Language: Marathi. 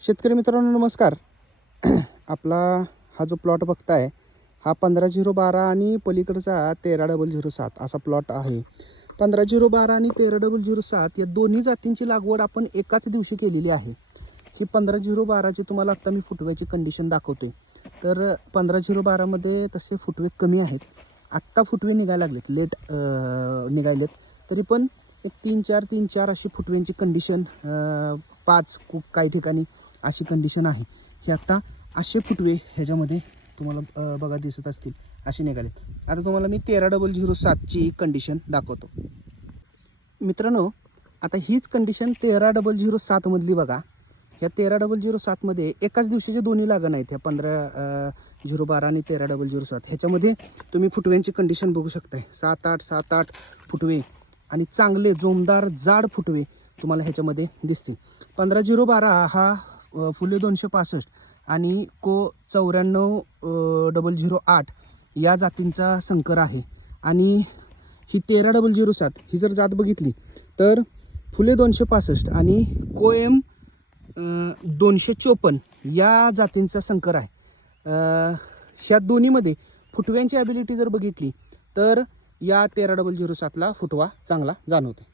शेतकरी मित्रांनो नमस्कार. आपला हा जो प्लॉट बघताय हा पंधरा झिरो बारा आणि पलीकडचा तेरा डबल झिरो सात असा प्लॉट आहे. पंधरा झिरो बारा आणि तेरा डबल झिरो सात या दोन्ही जातींची लागवड आपण एकाच दिवशी केलेली आहे. ही पंधरा झिरो बाराची तुम्हाला आत्ता मी फुटव्याची कंडिशन दाखवतोय. तर पंधरा झिरो बारामध्ये तसे फुटवे कमी आहेत. आत्ता फुटवे निघायला लागलेत. लेट निघायलेत. तरी पण एक तीन चार तीन चार अशी फुटव्यांची कंडिशन पाच खूप काही ठिकाणी अशी कंडिशन आहे. की आत्ता असे फुटवे ह्याच्यामध्ये तुम्हाला बघा दिसत असतील असे निघालेत. आता तुम्हाला मी तेरा डबल झिरो सातची कंडिशन दाखवतो. मित्रांनो आता हीच कंडिशन तेरा डबल झिरो सातमधली बघा. ह्या तेरा डबल झिरो सातमध्ये एकाच दिवशीचे दोन्ही लागण आहेत ह्या पंधरा झिरो बारा आणि तेरा डबल झिरो सात. ह्याच्यामध्ये तुम्ही फुटव्यांची कंडिशन बघू शकताय. सात आठ सात आठ फुटवे आणि चांगले जोमदार जाड फुटवे तुम्हाला ह्याच्यामध्ये दिसतील. पंधरा झिरो बारा हा फुले दोनशे पासष्ट आणि को चौऱ्याण्णव डबल झिरो आठ या जातींचा संकर आहे. आणि ही तेरा डबल झिरो सात ही जर जात बघितली तर फुले दोनशे पासष्ट आणि कोएम दोनशे चोपन्न या जातींचा संकर आहे. ह्या दोन्हीमध्ये फुटव्यांची ॲबिलिटी जर बघितली तर या तेरा डबल झिरो सातला फुटवा चांगला जाणवतो